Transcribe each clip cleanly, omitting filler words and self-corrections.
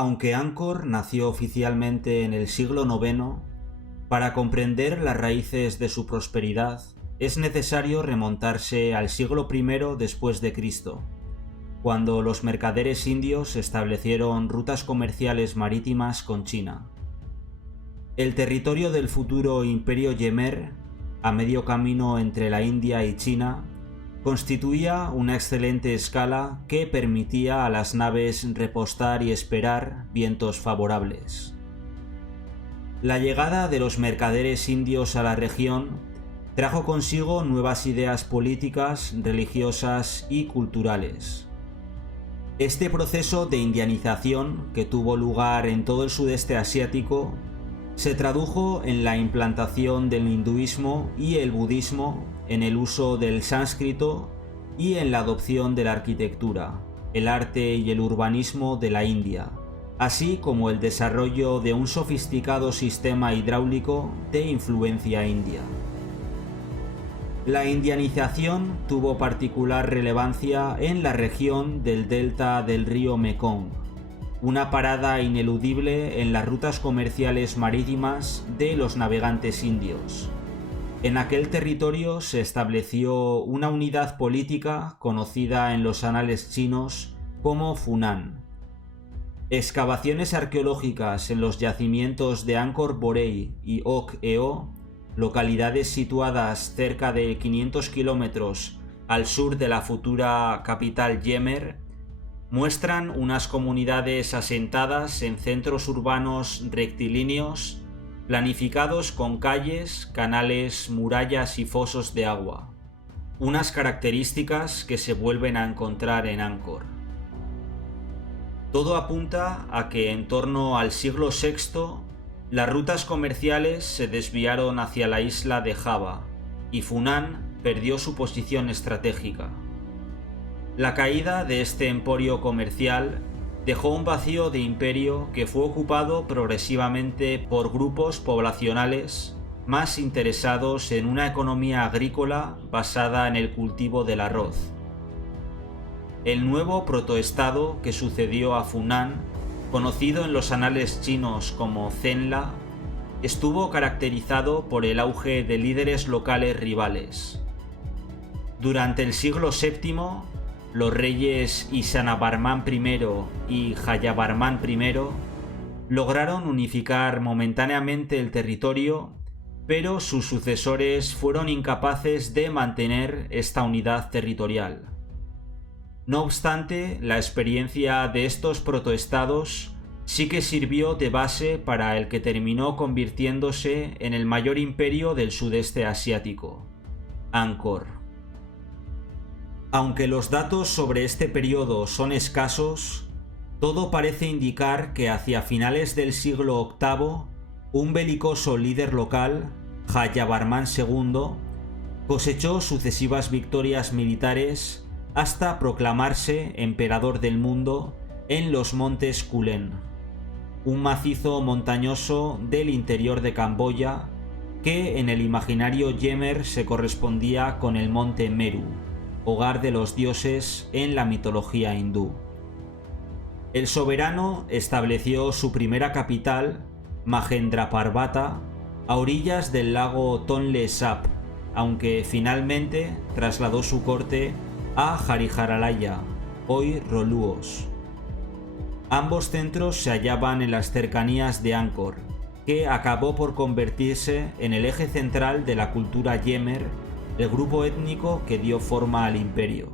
Aunque Angkor nació oficialmente en el siglo IX, para comprender las raíces de su prosperidad es necesario remontarse al siglo I después de Cristo, cuando los mercaderes indios establecieron rutas comerciales marítimas con China. El territorio del futuro Imperio Yemer, a medio camino entre la India y China, constituía una excelente escala que permitía a las naves repostar y esperar vientos favorables. La llegada de los mercaderes indios a la región trajo consigo nuevas ideas políticas, religiosas y culturales. Este proceso de indianización, que tuvo lugar en todo el sudeste asiático, se tradujo en la implantación del hinduismo y el budismo, en el uso del sánscrito y en la adopción de la arquitectura, el arte y el urbanismo de la India, así como el desarrollo de un sofisticado sistema hidráulico de influencia india. La indianización tuvo particular relevancia en la región del delta del río Mekong, una parada ineludible en las rutas comerciales marítimas de los navegantes indios. En aquel territorio se estableció una unidad política conocida en los anales chinos como Funan. Excavaciones arqueológicas en los yacimientos de Angkor Borei y Ok-Eo, localidades situadas cerca de 500 kilómetros al sur de la futura capital Yemer, muestran unas comunidades asentadas en centros urbanos rectilíneos, planificados con calles, canales, murallas y fosos de agua, unas características que se vuelven a encontrar en Angkor. Todo apunta a que en torno al siglo VI las rutas comerciales se desviaron hacia la isla de Java y Funan perdió su posición estratégica. La caída de este emporio comercial dejó un vacío de imperio que fue ocupado progresivamente por grupos poblacionales más interesados en una economía agrícola basada en el cultivo del arroz. El nuevo protoestado que sucedió a Funan, conocido en los anales chinos como Zenla, estuvo caracterizado por el auge de líderes locales rivales. Durante el siglo VII, los reyes Isanabarman I y Jayavarman I lograron unificar momentáneamente el territorio, pero sus sucesores fueron incapaces de mantener esta unidad territorial. No obstante, la experiencia de estos protoestados sí que sirvió de base para el que terminó convirtiéndose en el mayor imperio del sudeste asiático, Angkor. Aunque los datos sobre este periodo son escasos, todo parece indicar que hacia finales del siglo VIII, un belicoso líder local, Jayavarman II, cosechó sucesivas victorias militares hasta proclamarse emperador del mundo en los montes Kulen, un macizo montañoso del interior de Camboya que en el imaginario Yemer se correspondía con el monte Meru, hogar de los dioses en la mitología hindú. El soberano estableció su primera capital, Mahendraparvata, a orillas del lago Tonle Sap, aunque finalmente trasladó su corte a Hariharalaya, hoy Roluos. Ambos centros se hallaban en las cercanías de Angkor, que acabó por convertirse en el eje central de la cultura Yemer, el grupo étnico que dio forma al imperio.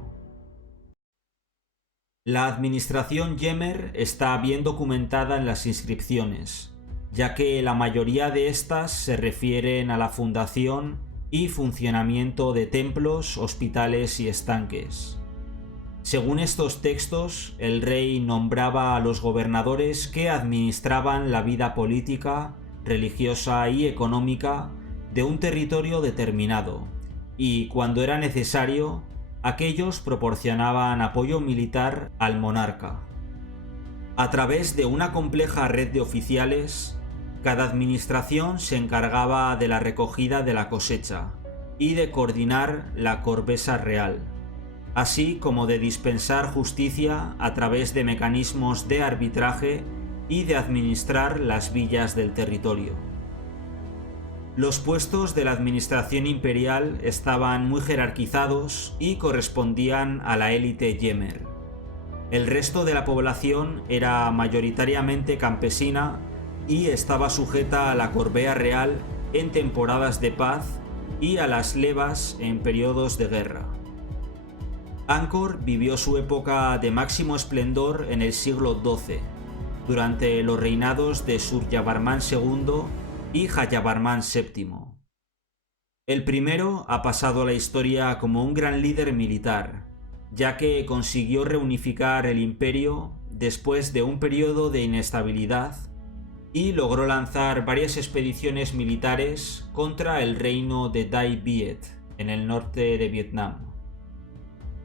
La administración Yemer está bien documentada en las inscripciones, ya que la mayoría de estas se refieren a la fundación y funcionamiento de templos, hospitales y estanques. Según estos textos, el rey nombraba a los gobernadores que administraban la vida política, religiosa y económica de un territorio determinado, y, cuando era necesario, aquellos proporcionaban apoyo militar al monarca. A través de una compleja red de oficiales, cada administración se encargaba de la recogida de la cosecha y de coordinar la corbesa real, así como de dispensar justicia a través de mecanismos de arbitraje y de administrar las villas del territorio. Los puestos de la administración imperial estaban muy jerarquizados y correspondían a la élite yemer. El resto de la población era mayoritariamente campesina y estaba sujeta a la corvea real en temporadas de paz y a las levas en periodos de guerra. Angkor vivió su época de máximo esplendor en el siglo XII, durante los reinados de Suryavarman II y Jayavarman VII. El primero ha pasado a la historia como un gran líder militar, ya que consiguió reunificar el imperio después de un periodo de inestabilidad y logró lanzar varias expediciones militares contra el reino de Dai Viet en el norte de Vietnam.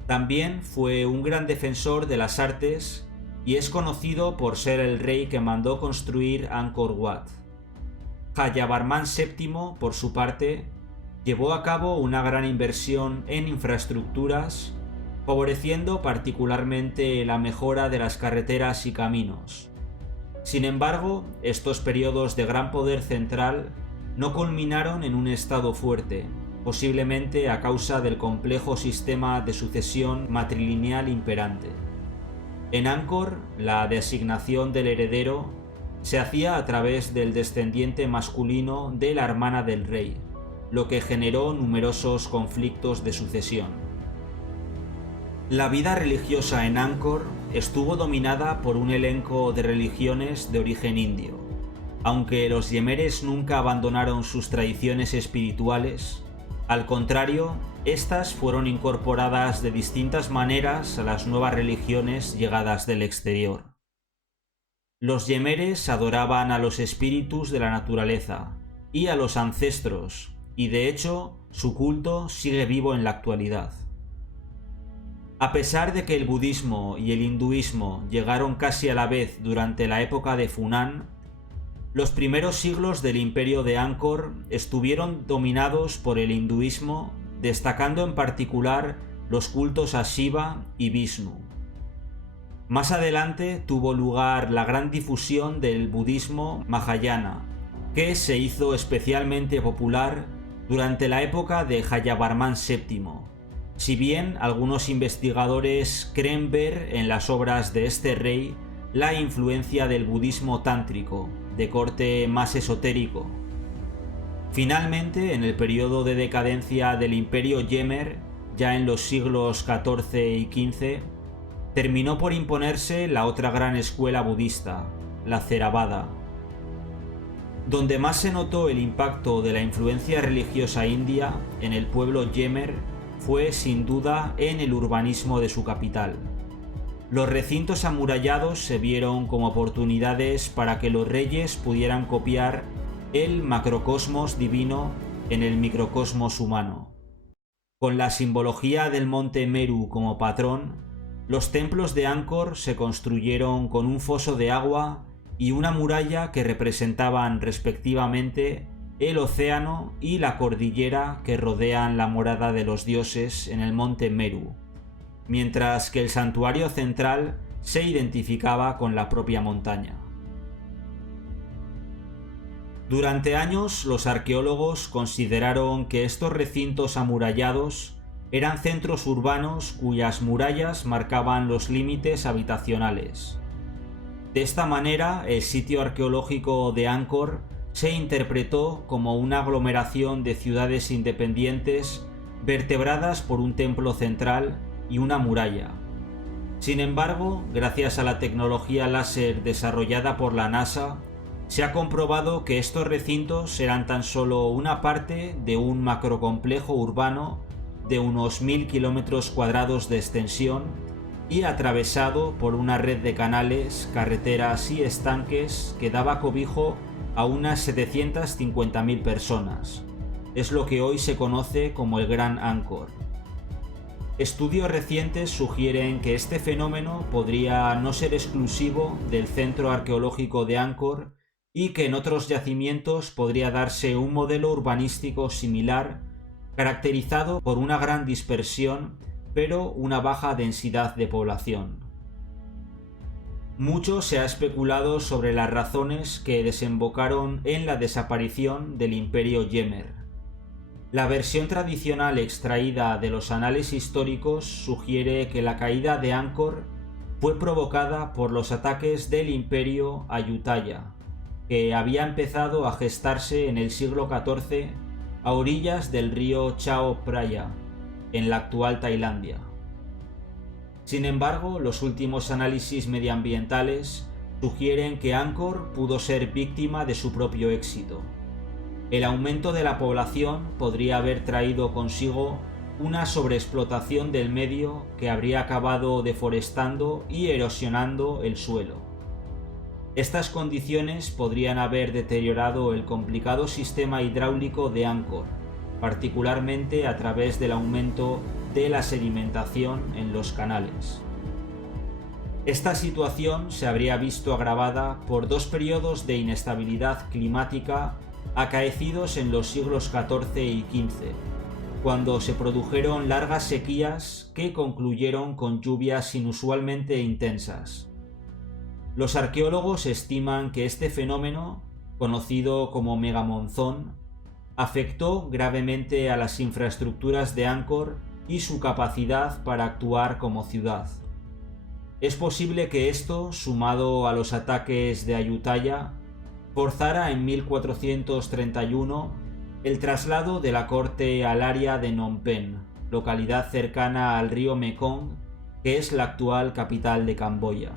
También fue un gran defensor de las artes y es conocido por ser el rey que mandó construir Angkor Wat. Jayavarman VII, por su parte, llevó a cabo una gran inversión en infraestructuras, favoreciendo particularmente la mejora de las carreteras y caminos. Sin embargo, estos periodos de gran poder central no culminaron en un estado fuerte, posiblemente a causa del complejo sistema de sucesión matrilineal imperante. En Angkor, la designación del heredero se hacía a través del descendiente masculino de la hermana del rey, lo que generó numerosos conflictos de sucesión. La vida religiosa en Angkor estuvo dominada por un elenco de religiones de origen indio. Aunque los yemeres nunca abandonaron sus tradiciones espirituales, al contrario, estas fueron incorporadas de distintas maneras a las nuevas religiones llegadas del exterior. Los yemeres adoraban a los espíritus de la naturaleza y a los ancestros, y de hecho, su culto sigue vivo en la actualidad. A pesar de que el budismo y el hinduismo llegaron casi a la vez durante la época de Funan, los primeros siglos del imperio de Angkor estuvieron dominados por el hinduismo, destacando en particular los cultos a Shiva y Vishnu. Más adelante tuvo lugar la gran difusión del budismo Mahayana, que se hizo especialmente popular durante la época de Jayavarman VII, si bien algunos investigadores creen ver en las obras de este rey la influencia del budismo tántrico, de corte más esotérico. Finalmente, en el periodo de decadencia del imperio Yemer, ya en los siglos XIV y XV, terminó por imponerse la otra gran escuela budista, la Theravada. Donde más se notó el impacto de la influencia religiosa india en el pueblo Yemer fue sin duda en el urbanismo de su capital. Los recintos amurallados se vieron como oportunidades para que los reyes pudieran copiar el macrocosmos divino en el microcosmos humano. Con la simbología del monte Meru como patrón, los templos de Angkor se construyeron con un foso de agua y una muralla que representaban respectivamente el océano y la cordillera que rodean la morada de los dioses en el monte Meru, mientras que el santuario central se identificaba con la propia montaña. Durante años, los arqueólogos consideraron que estos recintos amurallados eran centros urbanos cuyas murallas marcaban los límites habitacionales. De esta manera, el sitio arqueológico de Angkor se interpretó como una aglomeración de ciudades independientes vertebradas por un templo central y una muralla. Sin embargo, gracias a la tecnología láser desarrollada por la NASA, se ha comprobado que estos recintos eran tan solo una parte de un macrocomplejo urbano de unos 1000 kilómetros cuadrados de extensión y atravesado por una red de canales, carreteras y estanques que daba cobijo a unas 750.000 personas. Es lo que hoy se conoce como el Gran Angkor. Estudios recientes sugieren que este fenómeno podría no ser exclusivo del centro arqueológico de Angkor y que en otros yacimientos podría darse un modelo urbanístico similar, caracterizado por una gran dispersión pero una baja densidad de población. Mucho se ha especulado sobre las razones que desembocaron en la desaparición del Imperio Yemer. La versión tradicional extraída de los anales históricos sugiere que la caída de Angkor fue provocada por los ataques del Imperio Ayutthaya, que había empezado a gestarse en el siglo XIV a orillas del río Chao Phraya, en la actual Tailandia. Sin embargo, los últimos análisis medioambientales sugieren que Angkor pudo ser víctima de su propio éxito. El aumento de la población podría haber traído consigo una sobreexplotación del medio que habría acabado deforestando y erosionando el suelo. Estas condiciones podrían haber deteriorado el complicado sistema hidráulico de Angkor, particularmente a través del aumento de la sedimentación en los canales. Esta situación se habría visto agravada por dos periodos de inestabilidad climática acaecidos en los siglos XIV y XV, cuando se produjeron largas sequías que concluyeron con lluvias inusualmente intensas. Los arqueólogos estiman que este fenómeno, conocido como megamonzón, afectó gravemente a las infraestructuras de Angkor y su capacidad para actuar como ciudad. Es posible que esto, sumado a los ataques de Ayutthaya, forzara en 1431 el traslado de la corte al área de Phnom Penh, localidad cercana al río Mekong, que es la actual capital de Camboya.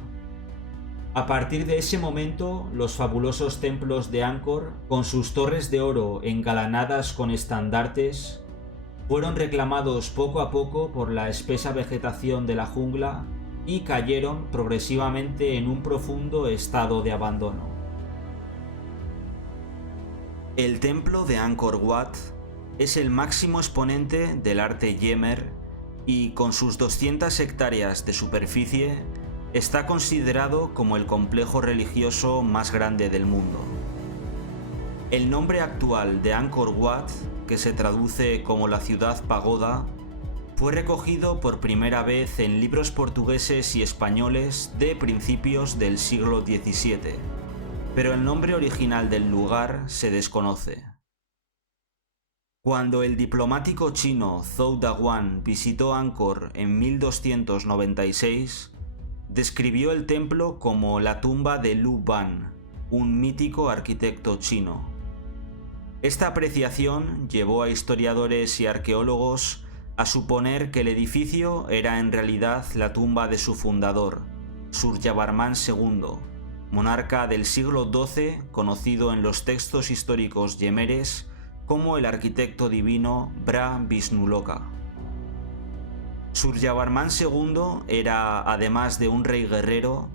A partir de ese momento, los fabulosos templos de Angkor, con sus torres de oro engalanadas con estandartes, fueron reclamados poco a poco por la espesa vegetación de la jungla y cayeron progresivamente en un profundo estado de abandono. El templo de Angkor Wat es el máximo exponente del arte Yemer y, con sus 200 hectáreas de superficie, está considerado como el complejo religioso más grande del mundo. El nombre actual de Angkor Wat, que se traduce como la ciudad pagoda, fue recogido por primera vez en libros portugueses y españoles de principios del siglo XVII, pero el nombre original del lugar se desconoce. Cuando el diplomático chino Zhou Daguan visitó Angkor en 1296, describió el templo como la tumba de Lu Ban, un mítico arquitecto chino. Esta apreciación llevó a historiadores y arqueólogos a suponer que el edificio era en realidad la tumba de su fundador, Suryavarman II, monarca del siglo XII conocido en los textos históricos yemeres como el arquitecto divino Bra Vishnuloka. Suryavarman II era, además de un rey guerrero,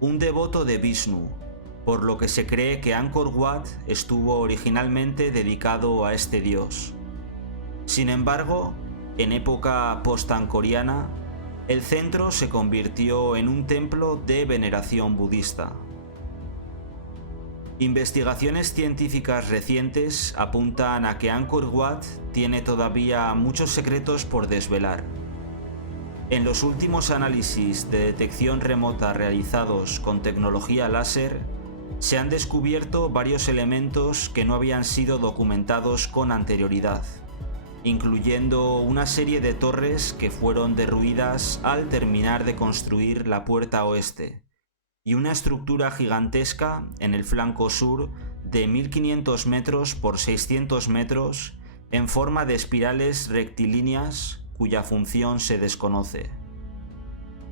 un devoto de Vishnu, por lo que se cree que Angkor Wat estuvo originalmente dedicado a este dios. Sin embargo, en época post-angkoriana, el centro se convirtió en un templo de veneración budista. Investigaciones científicas recientes apuntan a que Angkor Wat tiene todavía muchos secretos por desvelar. En los últimos análisis de detección remota realizados con tecnología láser, se han descubierto varios elementos que no habían sido documentados con anterioridad, incluyendo una serie de torres que fueron derruidas al terminar de construir la puerta oeste, y una estructura gigantesca en el flanco sur de 1500 metros por 600 metros en forma de espirales rectilíneas cuya función se desconoce.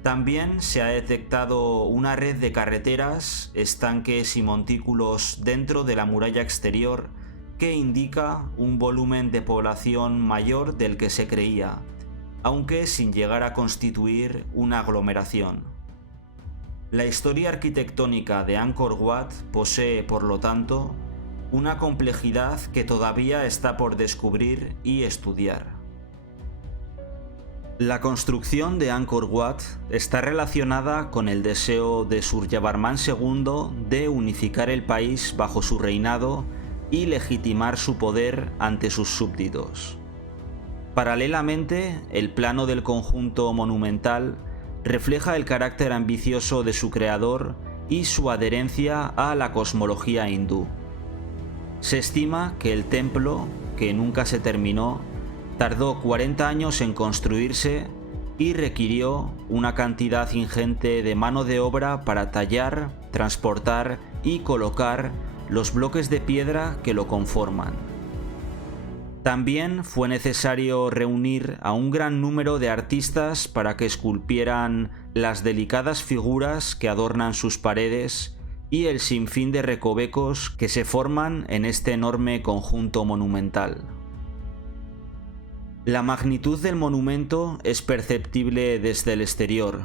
También se ha detectado una red de carreteras, estanques y montículos dentro de la muralla exterior que indica un volumen de población mayor del que se creía, aunque sin llegar a constituir una aglomeración. La historia arquitectónica de Angkor Wat posee, por lo tanto, una complejidad que todavía está por descubrir y estudiar. La construcción de Angkor Wat está relacionada con el deseo de Suryavarman II de unificar el país bajo su reinado y legitimar su poder ante sus súbditos. Paralelamente, el plano del conjunto monumental refleja el carácter ambicioso de su creador y su adherencia a la cosmología hindú. Se estima que el templo, que nunca se terminó, tardó 40 años en construirse y requirió una cantidad ingente de mano de obra para tallar, transportar y colocar los bloques de piedra que lo conforman. También fue necesario reunir a un gran número de artistas para que esculpieran las delicadas figuras que adornan sus paredes y el sinfín de recovecos que se forman en este enorme conjunto monumental. La magnitud del monumento es perceptible desde el exterior,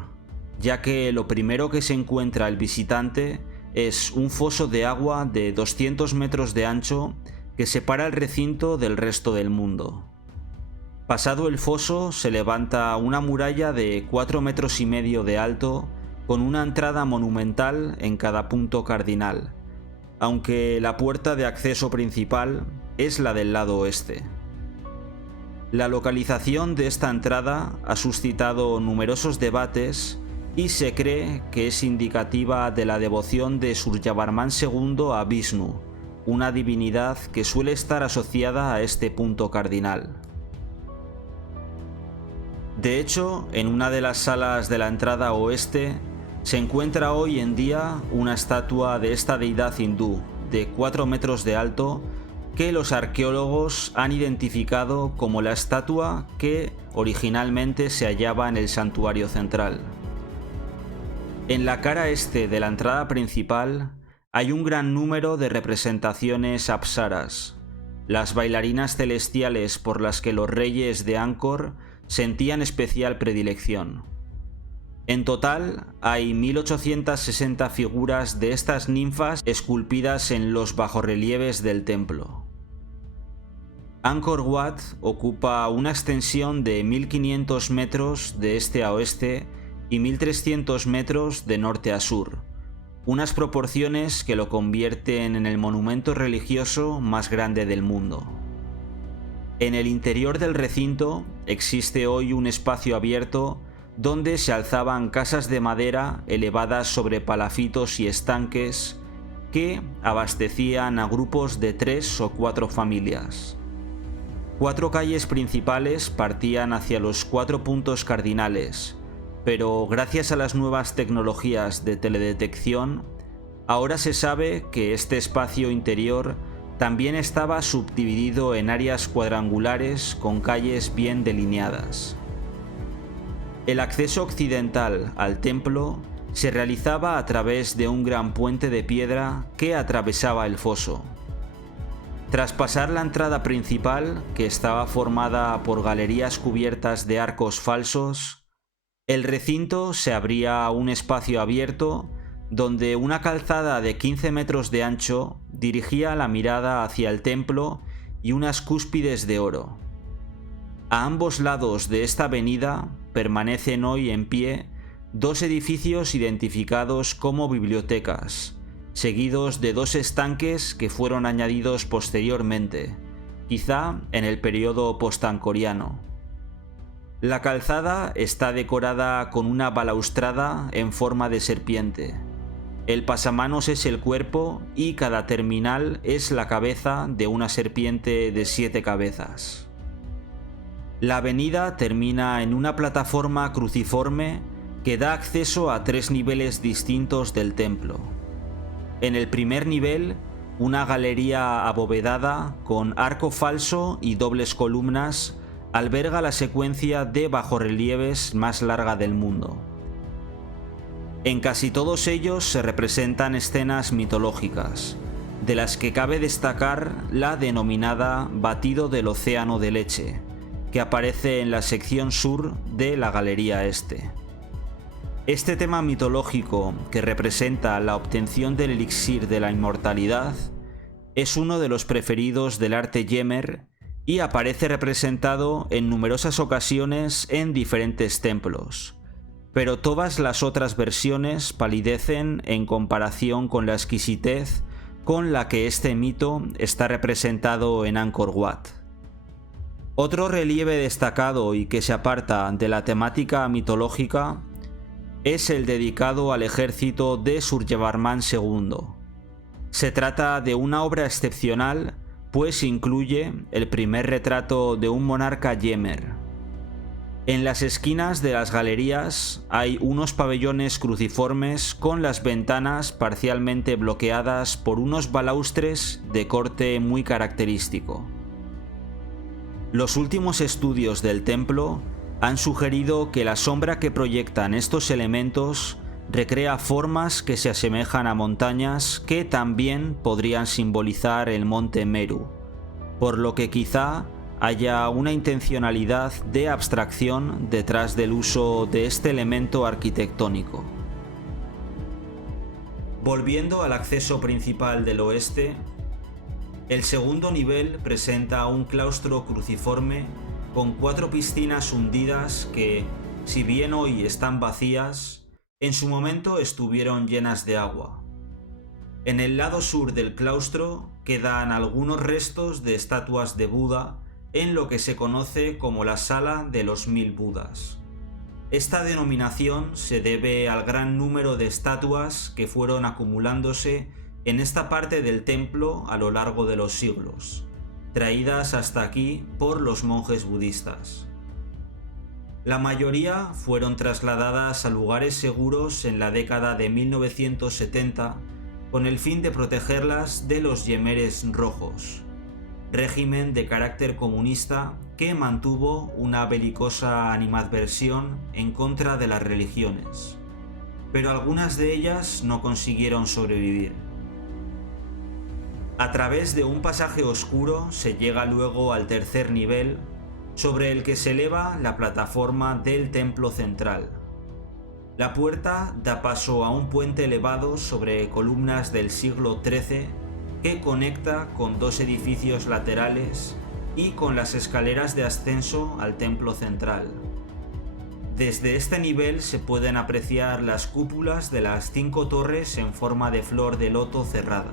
ya que lo primero que se encuentra el visitante es un foso de agua de 200 metros de ancho que separa el recinto del resto del mundo. Pasado el foso se levanta una muralla de 4,5 metros de alto con una entrada monumental en cada punto cardinal, aunque la puerta de acceso principal es la del lado oeste. La localización de esta entrada ha suscitado numerosos debates y se cree que es indicativa de la devoción de Suryavarman II a Vishnu, una divinidad que suele estar asociada a este punto cardinal. De hecho, en una de las salas de la entrada oeste se encuentra hoy en día una estatua de esta deidad hindú de 4 metros de alto que los arqueólogos han identificado como la estatua que originalmente se hallaba en el santuario central. En la cara este de la entrada principal hay un gran número de representaciones apsaras, las bailarinas celestiales por las que los reyes de Angkor sentían especial predilección. En total hay 1860 figuras de estas ninfas esculpidas en los bajorrelieves del templo. Angkor Wat ocupa una extensión de 1500 metros de este a oeste y 1300 metros de norte a sur, unas proporciones que lo convierten en el monumento religioso más grande del mundo. En el interior del recinto existe hoy un espacio abierto donde se alzaban casas de madera elevadas sobre palafitos y estanques que abastecían a grupos de 3 o 4 familias. 4 calles principales partían hacia los 4 puntos cardinales, pero gracias a las nuevas tecnologías de teledetección, ahora se sabe que este espacio interior también estaba subdividido en áreas cuadrangulares con calles bien delineadas. El acceso occidental al templo se realizaba a través de un gran puente de piedra que atravesaba el foso. Tras pasar la entrada principal, que estaba formada por galerías cubiertas de arcos falsos, el recinto se abría a un espacio abierto donde una calzada de 15 metros de ancho dirigía la mirada hacia el templo y unas cúspides de oro. A ambos lados de esta avenida permanecen hoy en pie 2 edificios identificados como bibliotecas, seguidos de 2 estanques que fueron añadidos posteriormente, quizá en el periodo postancoriano. La calzada está decorada con una balaustrada en forma de serpiente. El pasamanos es el cuerpo y cada terminal es la cabeza de una serpiente de 7 cabezas. La avenida termina en una plataforma cruciforme que da acceso a 3 niveles distintos del templo. En el primer nivel, una galería abovedada con arco falso y dobles columnas alberga la secuencia de bajorrelieves más larga del mundo. En casi todos ellos se representan escenas mitológicas, de las que cabe destacar la denominada Batido del Océano de Leche, que aparece en la sección sur de la galería este. Este tema mitológico, que representa la obtención del elixir de la inmortalidad, es uno de los preferidos del arte Yemer y aparece representado en numerosas ocasiones en diferentes templos, pero todas las otras versiones palidecen en comparación con la exquisitez con la que este mito está representado en Angkor Wat. Otro relieve destacado y que se aparta de la temática mitológica es el dedicado al ejército de Suryavarman II. Se trata de una obra excepcional, pues incluye el primer retrato de un monarca Yemer. En las esquinas de las galerías hay unos pabellones cruciformes con las ventanas parcialmente bloqueadas por unos balaustres de corte muy característico. Los últimos estudios del templo han sugerido que la sombra que proyectan estos elementos recrea formas que se asemejan a montañas que también podrían simbolizar el monte Meru, por lo que quizá haya una intencionalidad de abstracción detrás del uso de este elemento arquitectónico. Volviendo al acceso principal del oeste, el segundo nivel presenta un claustro cruciforme con 4 piscinas hundidas que, si bien hoy están vacías, en su momento estuvieron llenas de agua. En el lado sur del claustro quedan algunos restos de estatuas de Buda en lo que se conoce como la Sala de los 1000 Budas. Esta denominación se debe al gran número de estatuas que fueron acumulándose en esta parte del templo a lo largo de los siglos, traídas hasta aquí por los monjes budistas. La mayoría fueron trasladadas a lugares seguros en la década de 1970 con el fin de protegerlas de los Yemeres rojos, régimen de carácter comunista que mantuvo una belicosa animadversión en contra de las religiones, pero algunas de ellas no consiguieron sobrevivir. A través de un pasaje oscuro se llega luego al tercer nivel, sobre el que se eleva la plataforma del templo central. La puerta da paso a un puente elevado sobre columnas del siglo XIII que conecta con 2 edificios laterales y con las escaleras de ascenso al templo central. Desde este nivel se pueden apreciar las cúpulas de las 5 torres en forma de flor de loto cerrada.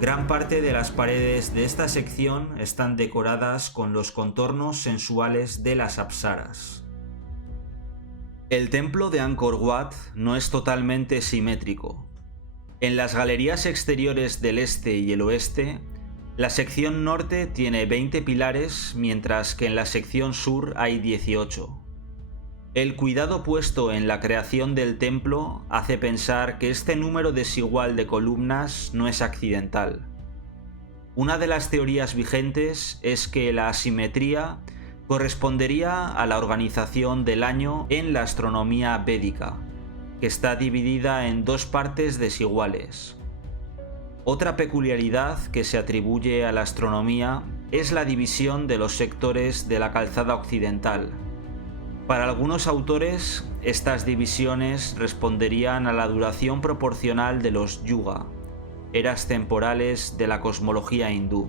Gran parte de las paredes de esta sección están decoradas con los contornos sensuales de las apsaras. El templo de Angkor Wat no es totalmente simétrico. En las galerías exteriores del este y el oeste, la sección norte tiene 20 pilares, mientras que en la sección sur hay 18. El cuidado puesto en la creación del templo hace pensar que este número desigual de columnas no es accidental. Una de las teorías vigentes es que la asimetría correspondería a la organización del año en la astronomía védica, que está dividida en 2 partes desiguales. Otra peculiaridad que se atribuye a la astronomía es la división de los sectores de la calzada occidental. Para algunos autores, estas divisiones responderían a la duración proporcional de los yuga, eras temporales de la cosmología hindú.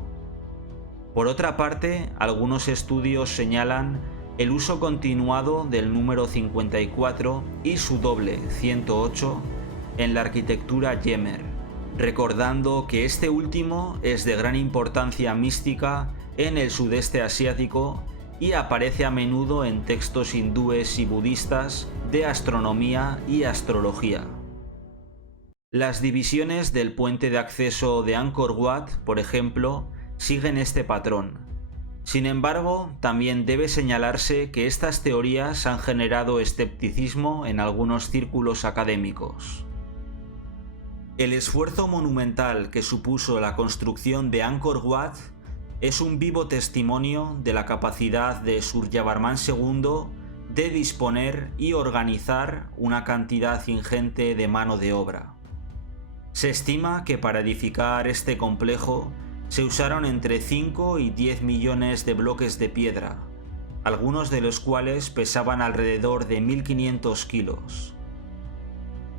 Por otra parte, algunos estudios señalan el uso continuado del número 54 y su doble, 108, en la arquitectura Yemer, recordando que este último es de gran importancia mística en el sudeste asiático y aparece a menudo en textos hindúes y budistas de astronomía y astrología. Las divisiones del puente de acceso de Angkor Wat, por ejemplo, siguen este patrón. Sin embargo, también debe señalarse que estas teorías han generado escepticismo en algunos círculos académicos. El esfuerzo monumental que supuso la construcción de Angkor Wat es un vivo testimonio de la capacidad de Suryavarman II de disponer y organizar una cantidad ingente de mano de obra. Se estima que para edificar este complejo se usaron entre 5 y 10 millones de bloques de piedra, algunos de los cuales pesaban alrededor de 1500 kilos.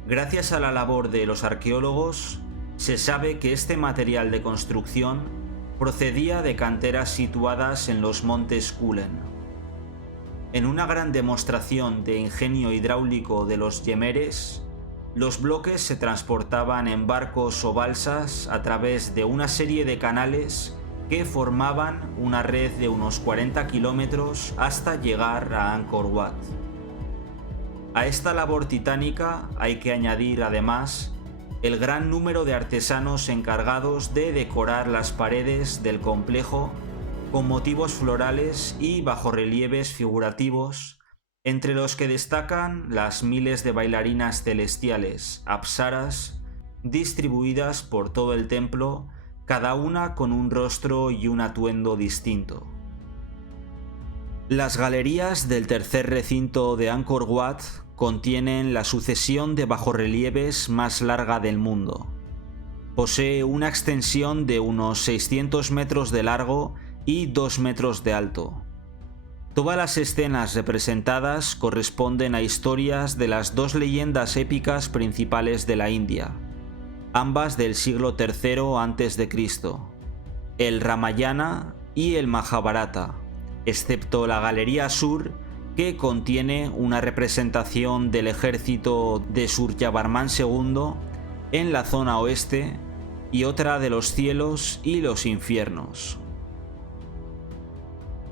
Gracias a la labor de los arqueólogos, se sabe que este material de construcción procedía de canteras situadas en los montes Kulen. En una gran demostración de ingenio hidráulico de los yemeres, los bloques se transportaban en barcos o balsas a través de una serie de canales que formaban una red de unos 40 kilómetros hasta llegar a Angkor Wat. A esta labor titánica hay que añadir además el gran número de artesanos encargados de decorar las paredes del complejo con motivos florales y bajorrelieves figurativos, entre los que destacan las miles de bailarinas celestiales, apsaras, distribuidas por todo el templo, cada una con un rostro y un atuendo distinto. Las galerías del tercer recinto de Angkor Wat contienen la sucesión de bajorrelieves más larga del mundo. Posee una extensión de unos 600 metros de largo y 2 metros de alto. Todas las escenas representadas corresponden a historias de las dos leyendas épicas principales de la India, ambas del siglo III a.C., el Ramayana y el Mahabharata, excepto la galería sur, que contiene una representación del ejército de Suryavarman II en la zona oeste y otra de los cielos y los infiernos.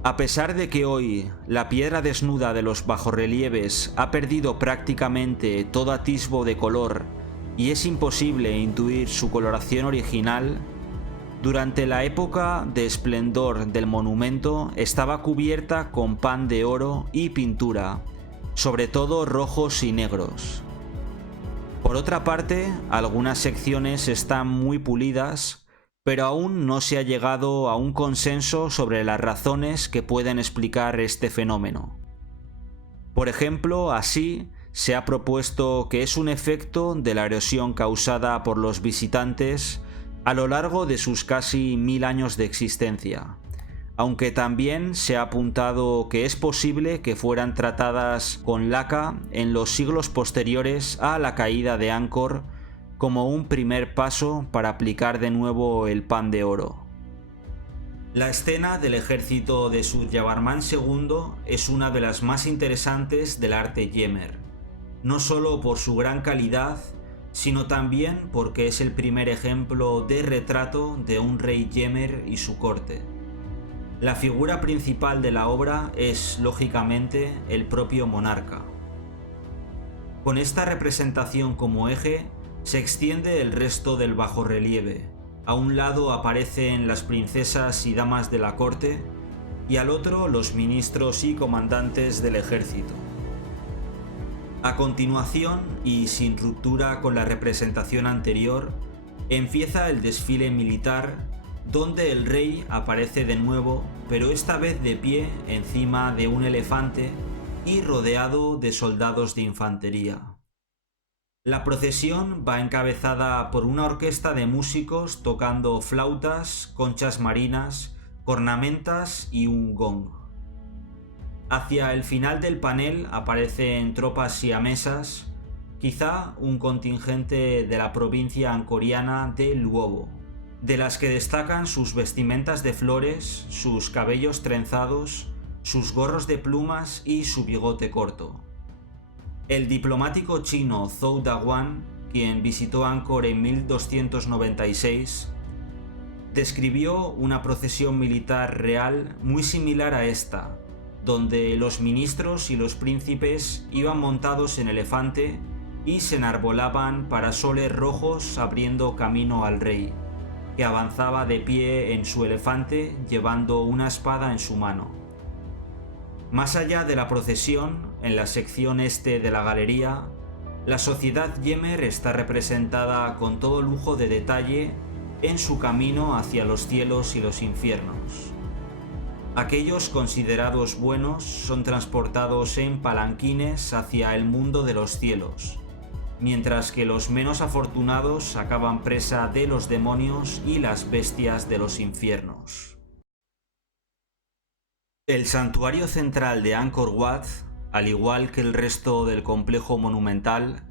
A pesar de que hoy la piedra desnuda de los bajorrelieves ha perdido prácticamente todo atisbo de color y es imposible intuir su coloración original, durante la época de esplendor del monumento estaba cubierta con pan de oro y pintura, sobre todo rojos y negros. Por otra parte, algunas secciones están muy pulidas, pero aún no se ha llegado a un consenso sobre las razones que pueden explicar este fenómeno. Por ejemplo, así se ha propuesto que es un efecto de la erosión causada por los visitantes a lo largo de sus casi 1000 años de existencia, aunque también se ha apuntado que es posible que fueran tratadas con laca en los siglos posteriores a la caída de Angkor como un primer paso para aplicar de nuevo el pan de oro. La escena del ejército de Suryavarman II es una de las más interesantes del arte Jemer, no solo por su gran calidad, sino también porque es el primer ejemplo de retrato de un rey Jemer y su corte. La figura principal de la obra es, lógicamente, el propio monarca. Con esta representación como eje, se extiende el resto del bajorrelieve. A un lado aparecen las princesas y damas de la corte, y al otro los ministros y comandantes del ejército. A continuación, y sin ruptura con la representación anterior, empieza el desfile militar, donde el rey aparece de nuevo, pero esta vez de pie encima de un elefante y rodeado de soldados de infantería. La procesión va encabezada por una orquesta de músicos tocando flautas, conchas marinas, cornamentas y un gong. Hacia el final del panel aparecen tropas siamesas, quizá un contingente de la provincia angkoriana de Luobo, de las que destacan sus vestimentas de flores, sus cabellos trenzados, sus gorros de plumas y su bigote corto. El diplomático chino Zhou Daguan, quien visitó Angkor en 1296, describió una procesión militar real muy similar a esta, donde los ministros y los príncipes iban montados en elefante y se enarbolaban parasoles rojos abriendo camino al rey, que avanzaba de pie en su elefante llevando una espada en su mano. Más allá de la procesión, en la sección este de la galería, la sociedad Jemer está representada con todo lujo de detalle en su camino hacia los cielos y los infiernos. Aquellos considerados buenos son transportados en palanquines hacia el mundo de los cielos, mientras que los menos afortunados acaban presa de los demonios y las bestias de los infiernos. El santuario central de Angkor Wat, al igual que el resto del complejo monumental,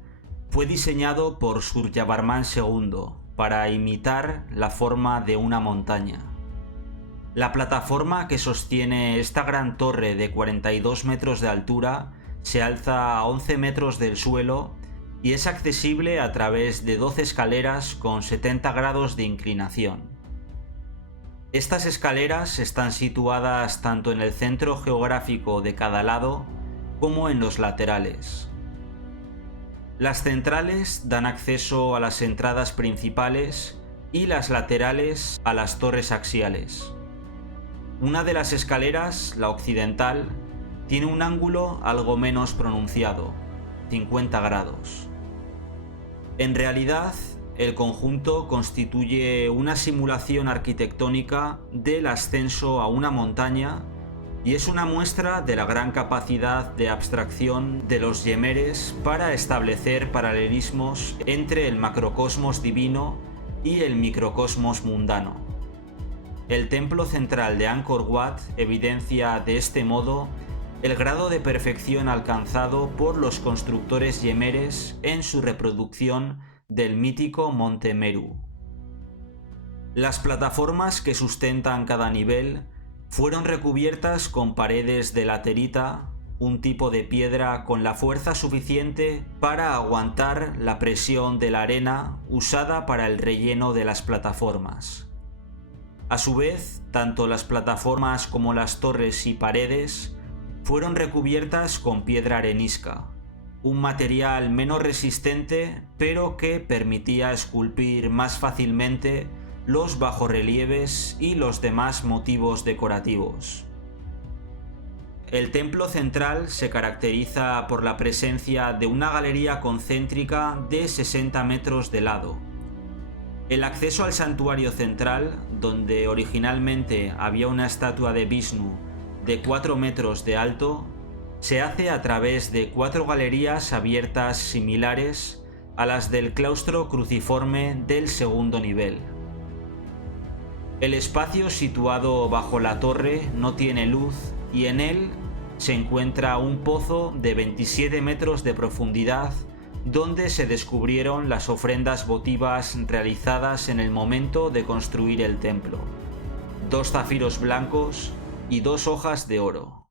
fue diseñado por Suryavarman II para imitar la forma de una montaña. La plataforma que sostiene esta gran torre de 42 metros de altura se alza a 11 metros del suelo y es accesible a través de 12 escaleras con 70 grados de inclinación. Estas escaleras están situadas tanto en el centro geográfico de cada lado como en los laterales. Las centrales dan acceso a las entradas principales y las laterales a las torres axiales. Una de las escaleras, la occidental, tiene un ángulo algo menos pronunciado, 50 grados. En realidad, el conjunto constituye una simulación arquitectónica del ascenso a una montaña y es una muestra de la gran capacidad de abstracción de los yemeres para establecer paralelismos entre el macrocosmos divino y el microcosmos mundano. El templo central de Angkor Wat evidencia de este modo el grado de perfección alcanzado por los constructores yemeres en su reproducción del mítico Monte Meru. Las plataformas que sustentan cada nivel fueron recubiertas con paredes de laterita, un tipo de piedra con la fuerza suficiente para aguantar la presión de la arena usada para el relleno de las plataformas. A su vez, tanto las plataformas como las torres y paredes fueron recubiertas con piedra arenisca, un material menos resistente pero que permitía esculpir más fácilmente los bajorrelieves y los demás motivos decorativos. El templo central se caracteriza por la presencia de una galería concéntrica de 60 metros de lado. El acceso al santuario central, donde originalmente había una estatua de Vishnu de 4 metros de alto, se hace a través de 4 galerías abiertas similares a las del claustro cruciforme del segundo nivel. El espacio situado bajo la torre no tiene luz y en él se encuentra un pozo de 27 metros de profundidad donde se descubrieron las ofrendas votivas realizadas en el momento de construir el templo, 2 zafiros blancos y 2 hojas de oro.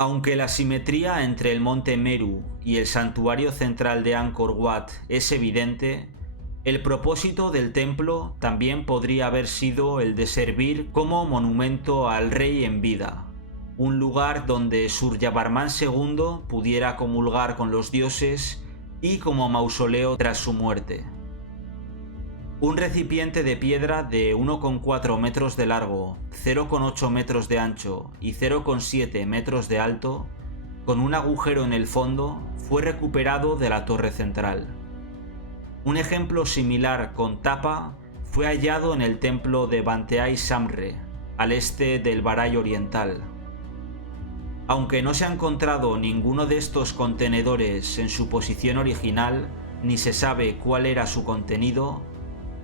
Aunque la simetría entre el monte Meru y el santuario central de Angkor Wat es evidente, el propósito del templo también podría haber sido el de servir como monumento al rey en vida, un lugar donde Suryavarman II pudiera comulgar con los dioses y como mausoleo tras su muerte. Un recipiente de piedra de 1,4 metros de largo, 0,8 metros de ancho y 0,7 metros de alto, con un agujero en el fondo, fue recuperado de la torre central. Un ejemplo similar con tapa fue hallado en el templo de Banteay Samre, al este del Baray Oriental. Aunque no se ha encontrado ninguno de estos contenedores en su posición original, ni se sabe cuál era su contenido,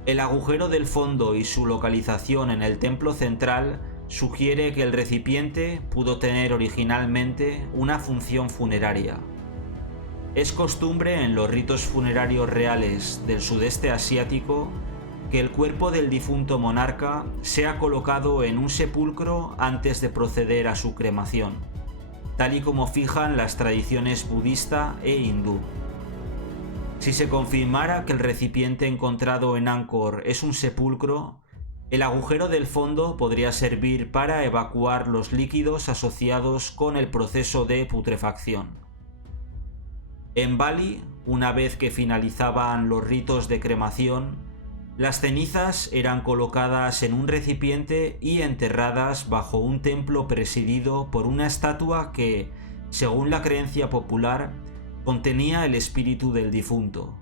el agujero del fondo y su localización en el templo central sugiere que el recipiente pudo tener originalmente una función funeraria. Es costumbre en los ritos funerarios reales del sudeste asiático que el cuerpo del difunto monarca sea colocado en un sepulcro antes de proceder a su cremación, tal y como fijan las tradiciones budista e hindú. Si se confirmara que el recipiente encontrado en Angkor es un sepulcro, el agujero del fondo podría servir para evacuar los líquidos asociados con el proceso de putrefacción. En Bali, una vez que finalizaban los ritos de cremación, las cenizas eran colocadas en un recipiente y enterradas bajo un templo presidido por una estatua que, según la creencia popular, contenía el espíritu del difunto.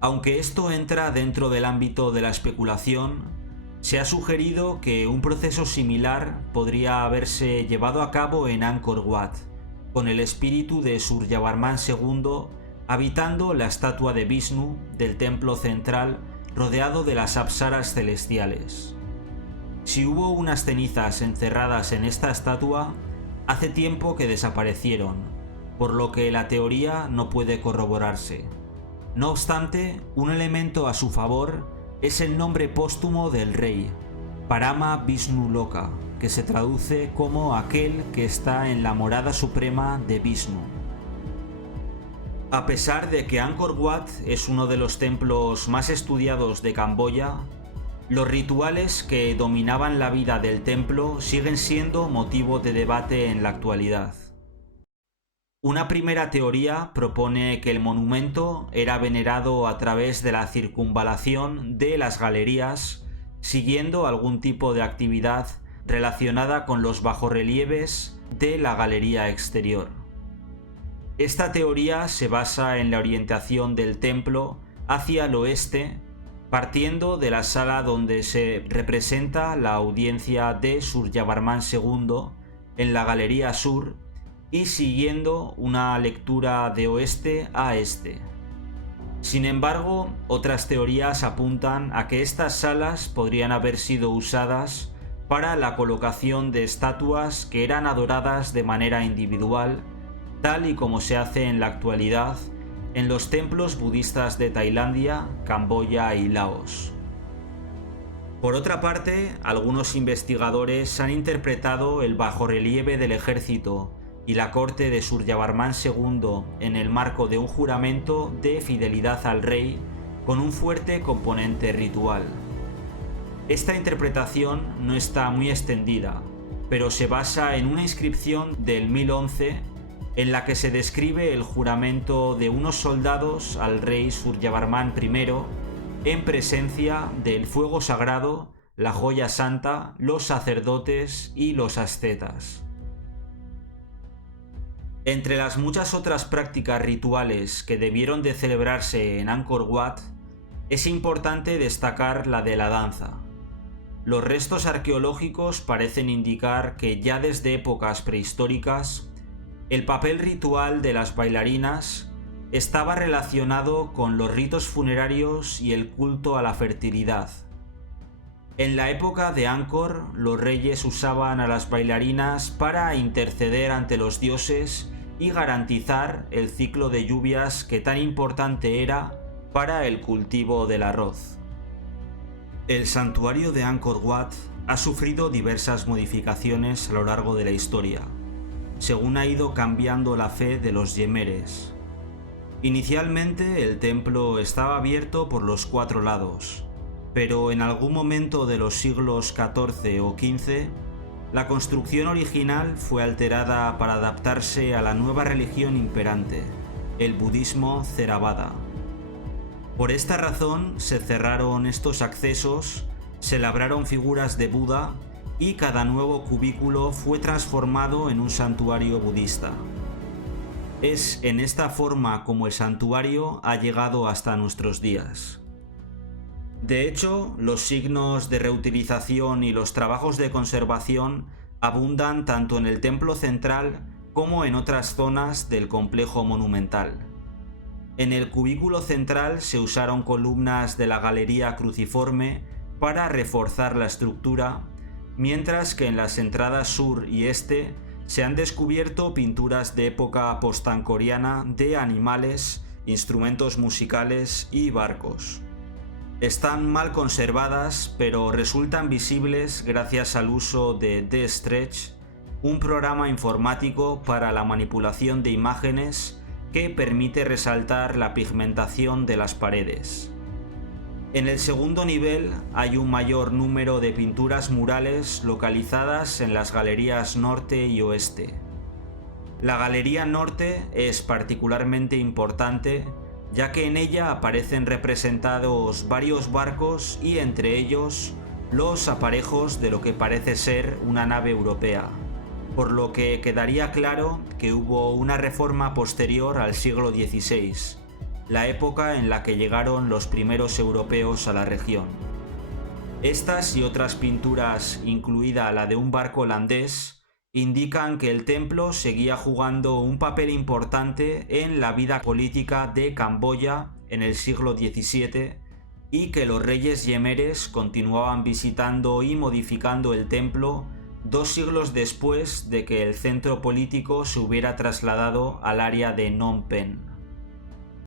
Aunque esto entra dentro del ámbito de la especulación, se ha sugerido que un proceso similar podría haberse llevado a cabo en Angkor Wat, con el espíritu de Suryavarman II habitando la estatua de Vishnu del templo central rodeado de las apsaras celestiales. Si hubo unas cenizas encerradas en esta estatua, hace tiempo que desaparecieron, por lo que la teoría no puede corroborarse. No obstante, un elemento a su favor es el nombre póstumo del rey, Parama Vishnu Loka, que se traduce como aquel que está en la morada suprema de Vishnu. A pesar de que Angkor Wat es uno de los templos más estudiados de Camboya, los rituales que dominaban la vida del templo siguen siendo motivo de debate en la actualidad. Una primera teoría propone que el monumento era venerado a través de la circunvalación de las galerías, siguiendo algún tipo de actividad relacionada con los bajorrelieves de la galería exterior. Esta teoría se basa en la orientación del templo hacia el oeste, partiendo de la sala donde se representa la audiencia de Suryavarman II en la galería sur y siguiendo una lectura de oeste a este. Sin embargo, otras teorías apuntan a que estas salas podrían haber sido usadas para la colocación de estatuas que eran adoradas de manera individual, tal y como se hace en la actualidad en los templos budistas de Tailandia, Camboya y Laos. Por otra parte, algunos investigadores han interpretado el bajorrelieve del ejército y la corte de Suryavarman II en el marco de un juramento de fidelidad al rey con un fuerte componente ritual. Esta interpretación no está muy extendida, pero se basa en una inscripción del 1011 en la que se describe el juramento de unos soldados al rey Suryavarman I en presencia del fuego sagrado, la joya santa, los sacerdotes y los ascetas. Entre las muchas otras prácticas rituales que debieron de celebrarse en Angkor Wat, es importante destacar la de la danza. Los restos arqueológicos parecen indicar que ya desde épocas prehistóricas, el papel ritual de las bailarinas estaba relacionado con los ritos funerarios y el culto a la fertilidad. En la época de Angkor, los reyes usaban a las bailarinas para interceder ante los dioses y garantizar el ciclo de lluvias que tan importante era para el cultivo del arroz. El santuario de Angkor Wat ha sufrido diversas modificaciones a lo largo de la historia, según ha ido cambiando la fe de los yemeres. Inicialmente el templo estaba abierto por los 4 lados, pero en algún momento de los siglos XIV o XV, la construcción original fue alterada para adaptarse a la nueva religión imperante, el budismo Theravada. Por esta razón se cerraron estos accesos, se labraron figuras de Buda y cada nuevo cubículo fue transformado en un santuario budista. Es en esta forma como el santuario ha llegado hasta nuestros días. De hecho, los signos de reutilización y los trabajos de conservación abundan tanto en el templo central como en otras zonas del complejo monumental. En el cubículo central se usaron columnas de la galería cruciforme para reforzar la estructura, mientras que en las entradas sur y este se han descubierto pinturas de época postancoriana de animales, instrumentos musicales y barcos. Están mal conservadas, pero resultan visibles gracias al uso de D-Stretch, un programa informático para la manipulación de imágenes que permite resaltar la pigmentación de las paredes. En el segundo nivel hay un mayor número de pinturas murales localizadas en las galerías norte y oeste. La galería norte es particularmente importante, ya que en ella aparecen representados varios barcos y entre ellos los aparejos de lo que parece ser una nave europea, por lo que quedaría claro que hubo una reforma posterior al siglo XVI, la época en la que llegaron los primeros europeos a la región. Estas y otras pinturas, incluida la de un barco holandés, indican que el templo seguía jugando un papel importante en la vida política de Camboya en el siglo XVII y que los reyes yemeres continuaban visitando y modificando el templo 2 siglos después de que el centro político se hubiera trasladado al área de Phnom Penh.